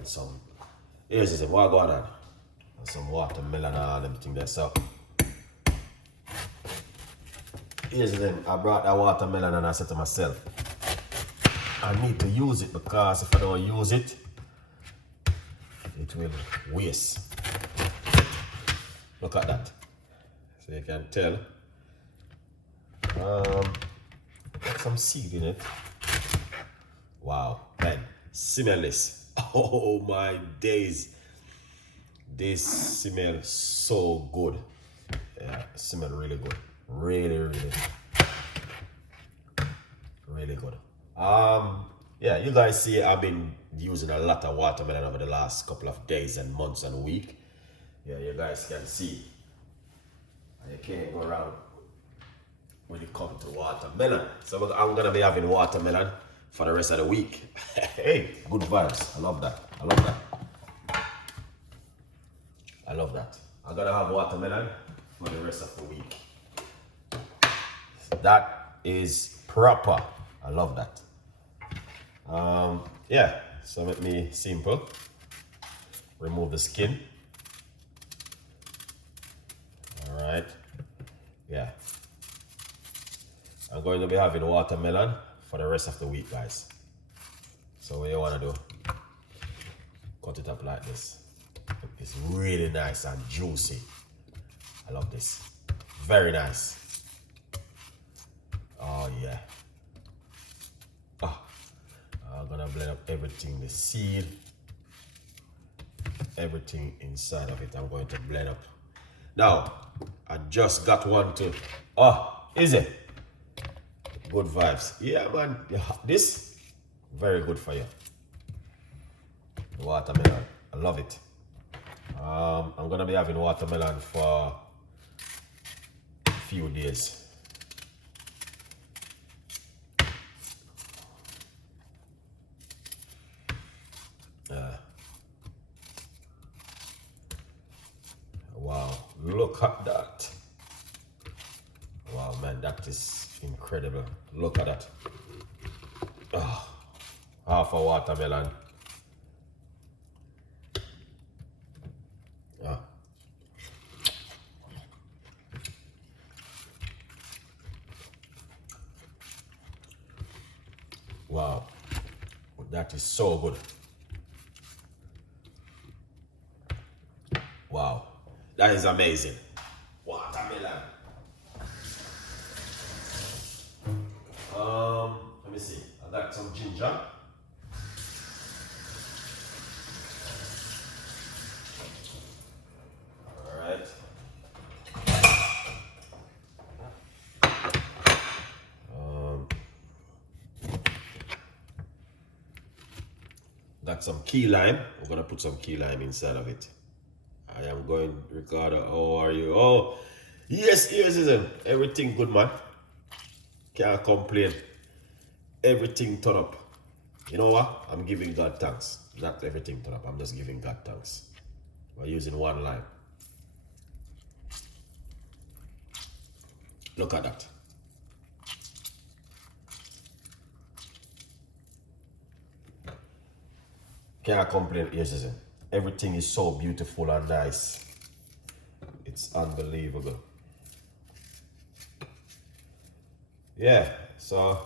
And some, here's the what going on? And some watermelon and all them things there. So, here's the thing. I brought that watermelon and I said to myself, I need to use it because if I don't use it, it will waste. Look at that. So you can tell. Got some seed in it. Wow, man, smell this. Oh my days. This smells so good. Yeah, it smells really good. Really good. Yeah, you guys see I've been using a lot of watermelon over the last couple of days and months and week. Yeah, you guys can see. You can't go around when it comes to watermelon. So I'm gonna be having watermelon for the rest of the week. Hey, good vibes. I love that. I love that. I'm gonna have watermelon for the rest of the week. That is proper. I love that. Yeah, so let me simple. Remove the skin. All right. Yeah. I'm going to be having watermelon for the rest of the week, guys. So what you want to do, cut it up like this. It's really nice and juicy. I love this. Very nice. Oh yeah. I'm gonna blend up everything, the seed, everything inside of it. I'm going to blend up. Now, I just got one to, is it? Good vibes. Yeah, man. This, very good for you. Watermelon. I love it. I'm gonna be having watermelon for a few days. Wow, look at that. Wow, man, that is incredible. Look at that. Oh, half a watermelon. Wow, that is so good. Wow, that is amazing. Watermelon. Let me see. I got some ginger. All right. Got some key lime. We're gonna put some key lime inside of it. I am going, Ricardo. How are you? Oh, yes, everything good, man. Can't complain. Everything turn up. You know what? I'm giving God thanks. Not everything turn up. I'm just giving God thanks. We're using one lime. Look at that. Can't complain. Yes, everything is so beautiful and nice. It's unbelievable. Yeah, so,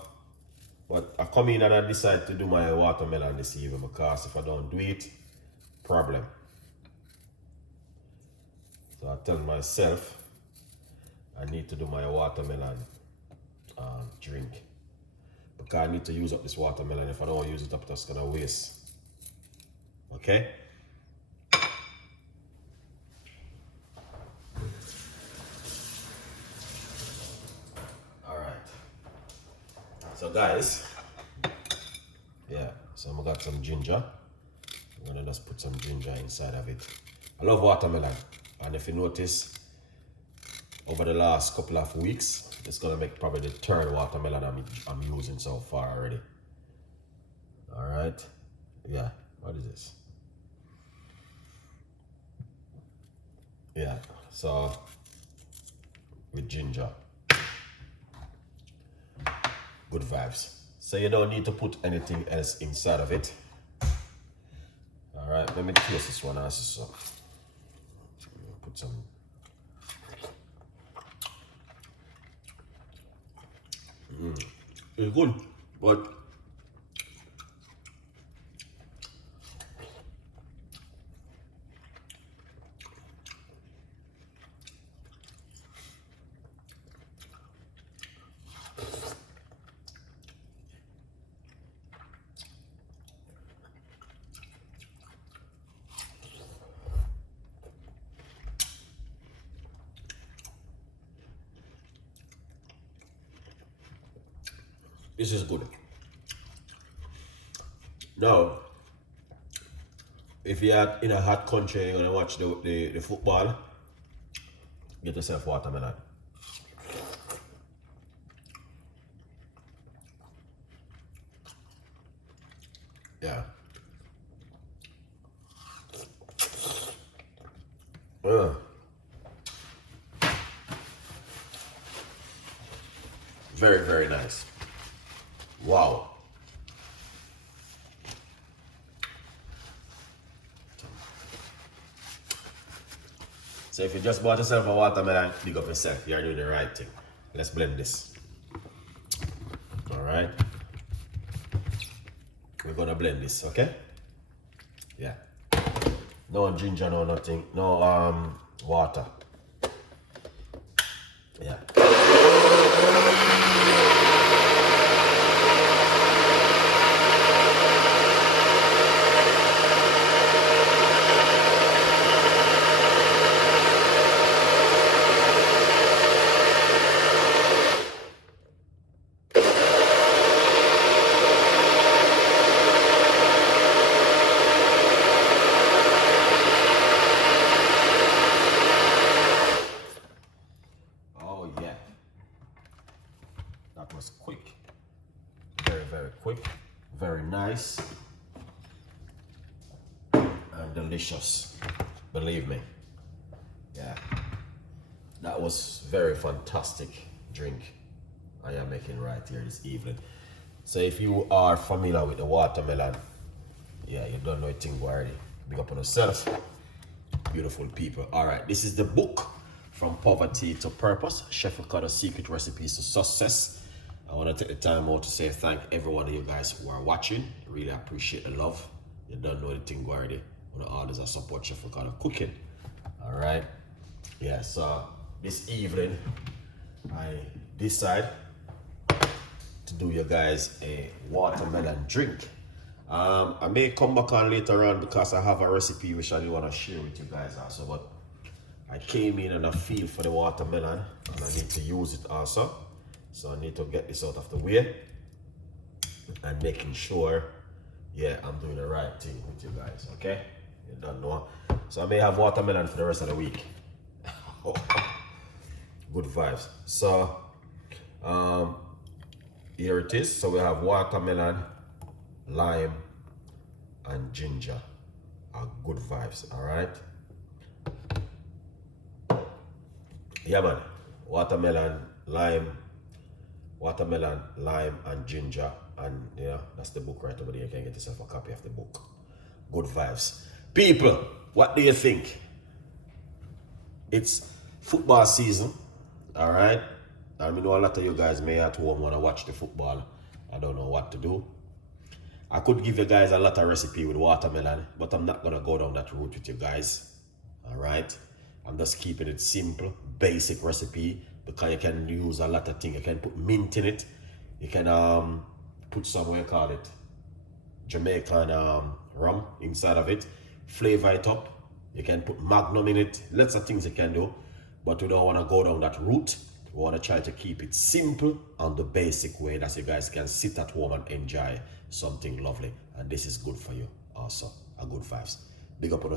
but I come in and I decide to do my watermelon this evening because if I don't do it, problem. So I tell myself I need to do my watermelon drink because I need to use up this watermelon. If I don't use it up, that's gonna waste. Okay? Alright. So guys, yeah, so I got some ginger. I'm gonna just put some ginger inside of it. I love watermelon, and if you notice, over the last couple of weeks, it's gonna make probably the third watermelon I'm using so far already. Alright, yeah, what is this? Yeah, so with ginger. Good vibes. So you don't need to put anything else inside of it. All Let me taste this one also. So put some. It's good, but this is good. Now, if you're in a hot country and you're gonna watch the football, get yourself watermelon. Yeah. Very, very nice. Wow. So if you just bought yourself a watermelon, big up yourself. You're doing the right thing. Let's blend this. All right. We're gonna blend this, okay? Yeah. No ginger, no nothing. No water. Yeah. That was quick. Very, very quick. Very nice. And delicious. Believe me. Yeah. That was very fantastic drink I am making right here this evening. So if you are familiar with the watermelon, yeah, you don't know a thing already. Big up on yourself. Beautiful people. All right, this is the book, From Poverty to Purpose, Chef Ricardo's Secret Recipes to Success. I want to take the time out to say thank every one of you guys who are watching. Really appreciate the love. You don't know anything already. I want to always support Chef Ricardo cooking. All right. Yeah, so this evening, I decide to do you guys a watermelon drink. I may come back on later on because I have a recipe which I do want to share with you guys also, but I came in and I feel for the watermelon and I need to use it also. So I need to get this out of the way and making sure, yeah, I'm doing the right thing with you guys, okay? You don't know. So I may have watermelon for the rest of the week. Good vibes. So, here it is. So we have watermelon, lime, and ginger. Good vibes, all right? Yeah, man. Watermelon, lime, and ginger. And, you know, that's the book right over there. You can get yourself a copy of the book. Good vibes. People, what do you think? It's football season, all right? I know a lot of you guys may at home want to watch the football. I don't know what to do. I could give you guys a lot of recipe with watermelon, but I'm not going to go down that route with you guys, all right? I'm just keeping it simple, basic recipe, because you can use a lot of things. You can put mint in it. You can put some, what you call it, Jamaican rum inside of it. Flavor it up. You can put Magnum in it. Lots of things you can do, but we don't want to go down that route. We want to try to keep it simple and the basic way that you guys can sit at home and enjoy something lovely. And this is good for you also. A good vibes. Big up on